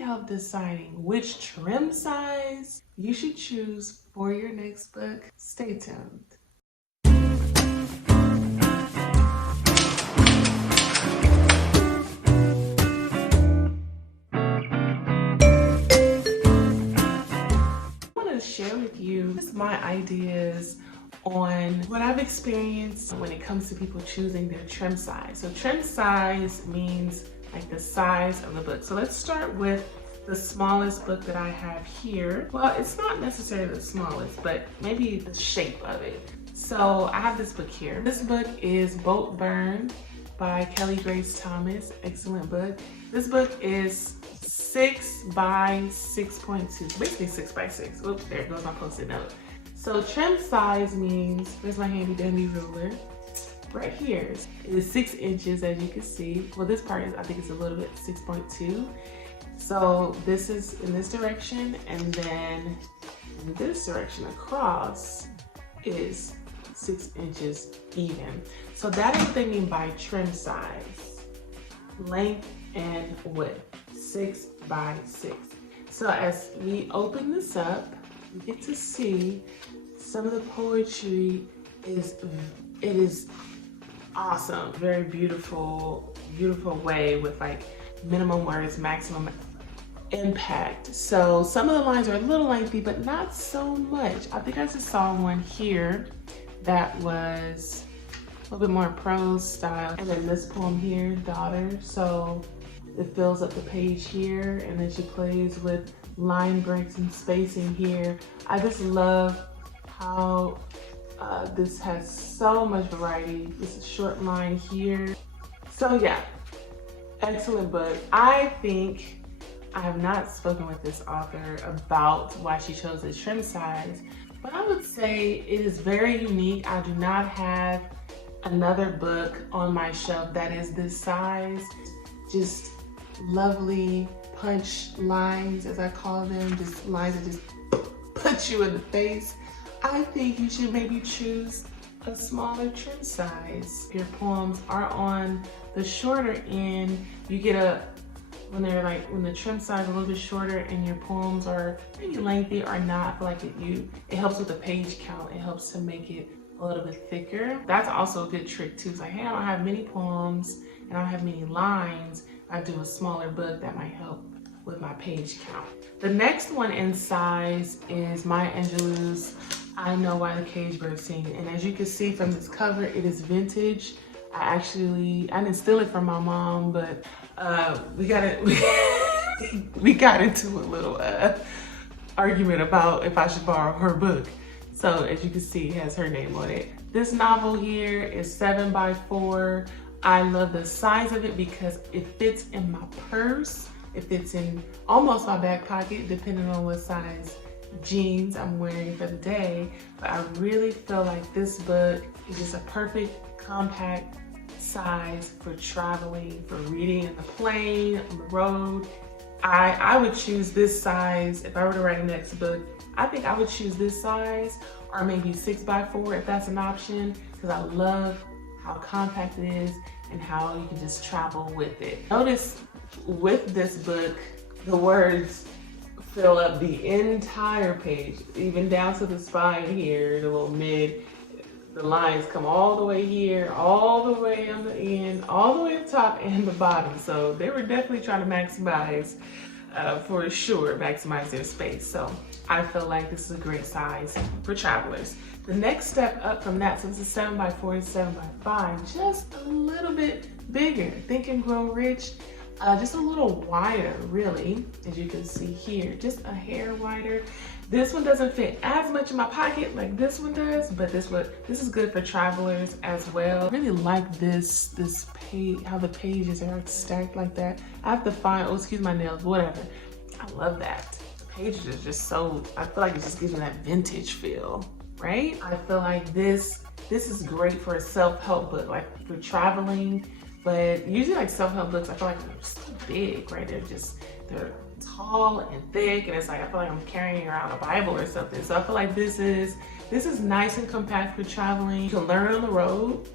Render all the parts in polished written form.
help deciding which trim size you should choose for your next book. Stay tuned. Share with you just my ideas on what I've experienced when it comes to people choosing their trim size. So trim size means like the size of the book. So let's start with the smallest book that I have here. Well, it's not necessarily the smallest, but maybe the shape of it. So I have this book here. This book is Boat Burn by Kelly Grace Thomas. Excellent book. This book is 6 by 6.2, basically 6 by 6. Oops, there goes my post-it note. So trim size means, there's my handy dandy ruler. Right here, it is 6 inches, as you can see. Well, this part is, I think it's a little bit 6.2. So this is in this direction, and then in this direction across is 6 inches even. So that is what they mean by trim size. Length and width, 6 by 6. So as we open this up, you get to see some of the poetry it is awesome. Very beautiful, beautiful way with like minimum words, maximum impact. So some of the lines are a little lengthy, but not so much. I think I just saw one here that was a little bit more prose style. And then this poem here, Daughter. So it fills up the page here, and then she plays with line breaks and spacing here. I just love how this has so much variety. This is a short line here. So yeah, excellent book. I think I have not spoken with this author about why she chose this trim size, but I would say it is very unique. I do not have another book on my shelf that is this size. Just lovely punch lines, as I call them, just lines that just punch you in the face. I think you should maybe choose a smaller trim size. If your poems are on the shorter end, you get when the trim size is a little bit shorter and your poems are maybe lengthy or not, I feel like it helps with the page count. It helps to make it a little bit thicker. That's also a good trick too. It's like, hey, I don't have many poems and I don't have many lines. I do a smaller book that might help with my page count. The next one in size is Maya Angelou's I Know Why the Cage Birds Sing. And as you can see from this cover, it is vintage. I didn't steal it from my mom, but we got into a little argument about if I should borrow her book. So as you can see, it has her name on it. This novel here is 7 by 4. I love the size of it because it fits in my purse. It fits in almost my back pocket, depending on what size jeans I'm wearing for the day. But I really feel like this book is just a perfect, compact size for traveling, for reading in the plane, on the road. I would choose this size if I were to write a next book. I think I would choose this size, or maybe 6 by 4 if that's an option, because I love how compact it is and how you can just travel with it. Notice with this book, the words fill up the entire page, even down to the spine here, the little mid. The lines come all the way here, all the way on the end, all the way at the top and the bottom. So they were definitely trying to maximize, for sure, maximize their space. So I feel like this is a great size for travelers. The next step up from that, so this is 7 by 4 and 7 by 5, just a little bit bigger. Think and Grow Rich, just a little wider, really, as you can see here, just a hair wider. This one doesn't fit as much in my pocket like this one does, but this is good for travelers as well. I really like this page, how the pages are stacked like that. I have to find, oh, excuse my nails, whatever. I love that. The pages are just so, I feel like it just gives me that vintage feel, right? I feel like this is great for a self-help book, like for traveling, but usually like self-help books, I feel like they're so big, right? They're tall and thick, and it's like I feel like I'm carrying around a Bible or something. So I feel like this is nice and compact for traveling. You can learn on the road.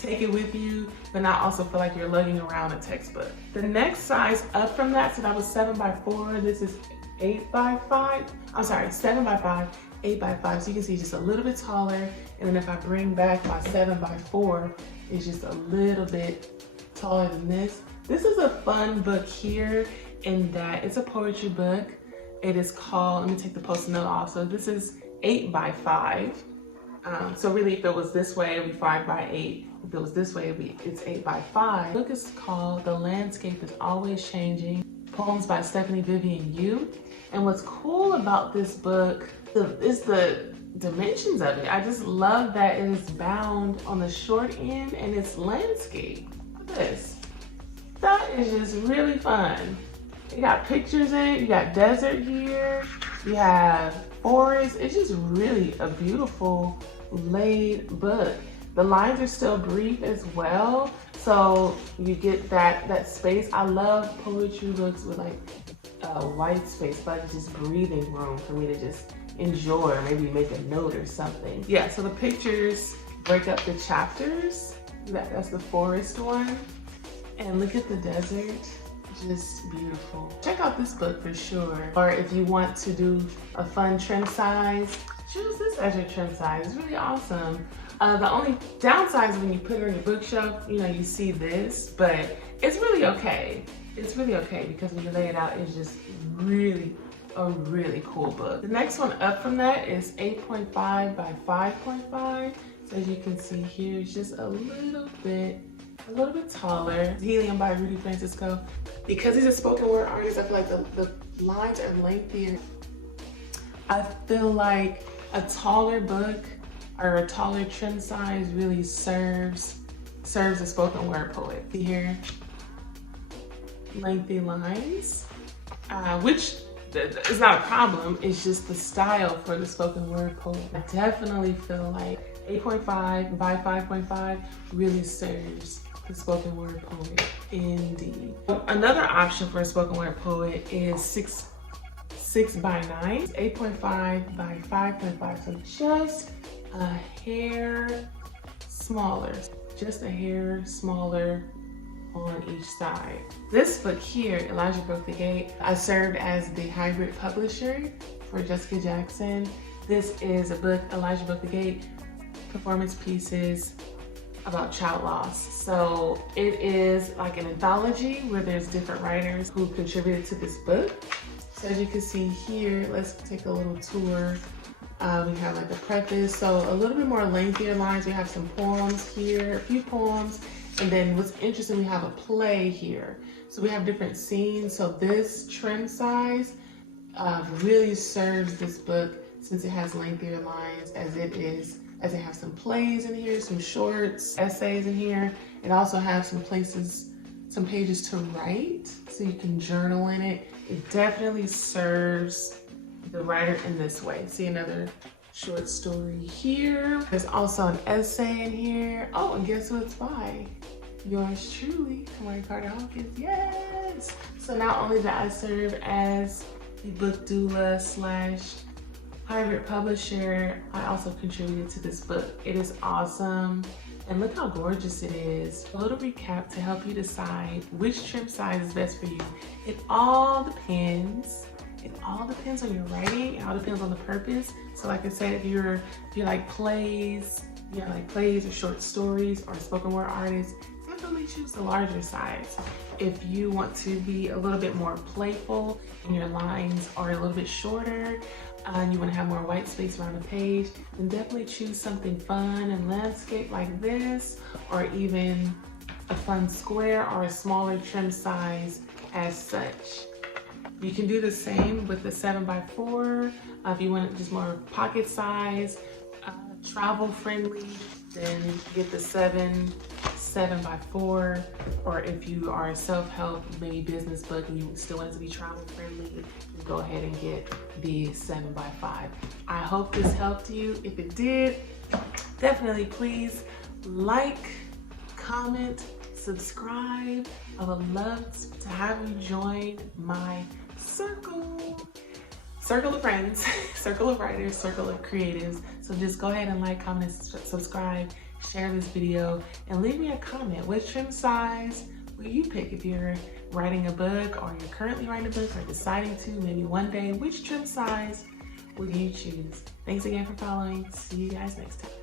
take it with you, but not also feel like you're lugging around a textbook. The next size up from that, so that was 7x4, this is 8x5. I'm sorry, 7x5, 8x5. So you can see just a little bit taller. And then if I bring back my 7x4, it's just a little bit taller than this. This is a fun book here in that it's a poetry book. It is called, let me take the post-it note off. So this is 8x5. So really, if it was this way, it would be 5x8. If it was this way, it's 8x5. The book is called The Landscape is Always Changing, Poems by Stephanie Vivian Yu. And what's cool about this book is the dimensions of it. I just love that it is bound on the short end and it's landscape. Look at this. That is just really fun. You got pictures in it, you got desert here, you have forest. It's just really a beautiful laid book. The lines are still brief as well, so you get that space. I love poetry books with like white space, like just breathing room for me to just enjoy, or maybe make a note or something. Yeah, so the pictures break up the chapters. That's the forest one. And look at the desert, just beautiful. Check out this book for sure. Or if you want to do a fun trim size, choose this as your trim size. It's really awesome. The only downside is when you put it on your bookshelf, you know, you see this, but it's really okay. It's really okay because when you lay it out, it's just really a really cool book. The next one up from that is 8.5 by 5.5. So as you can see here, it's just a little bit taller. Helium by Rudy Francisco. Because he's a spoken word artist, I feel like the lines are lengthier. I feel like a taller book or a taller trim size really serves a spoken word poet. See here, lengthy lines, which is not a problem. It's just the style for the spoken word poet. I definitely feel like 8.5 by 5.5 really serves the spoken word poet indeed. Another option for a spoken word poet is 6 by 9, 8.5 by 5.5. So just a hair smaller, just a hair smaller on each side. This book here, Elijah Broke the Gate, I served as the hybrid publisher for Jessica Jackson. This is a book, Elijah Broke the Gate, performance pieces about child loss. So it is like an anthology where there's different writers who contributed to this book. So as you can see here, let's take a little tour. We have like a preface, so a little bit more lengthier lines. We have some poems here, a few poems. And then what's interesting, we have a play here. So we have different scenes. So this trim size really serves this book since it has lengthier lines as it has some plays in here, some shorts, essays in here. It also has some pages to write, so you can journal in it. It definitely serves the writer in this way. See another short story here. There's also an essay in here. Oh, and guess who it's by? Yours truly, Kamari Carter Hawkins. Yes! So not only did I serve as the book doula / hybrid publisher, I also contributed to this book. It is awesome. And look how gorgeous it is. A little recap to help you decide which trim size is best for you. It all depends. It all depends on your writing. It all depends on the purpose. So like I said, if you like plays, or short stories or spoken word artists, definitely choose the larger size. If you want to be a little bit more playful and your lines are a little bit shorter, and you want to have more white space around the page, then definitely choose something fun and landscape like this, or even a fun square or a smaller trim size as such. You can do the same with the 7x4. If you want just more pocket size, travel friendly, then you get the 7x4. Or if you are a self-help, maybe business book, and you still want it to be travel friendly, you go ahead and get the 7x5. I hope this helped you. If it did, definitely please like, comment, subscribe. I would love to have you join my circle of friends, circle of writers, circle of creatives. So just go ahead and like, comment, and subscribe, share this video, and leave me a comment. What trim size will you pick if you're writing a book, or you're currently writing a book, or deciding to maybe one day? Which trim size will you choose? Thanks again for following. See you guys next time.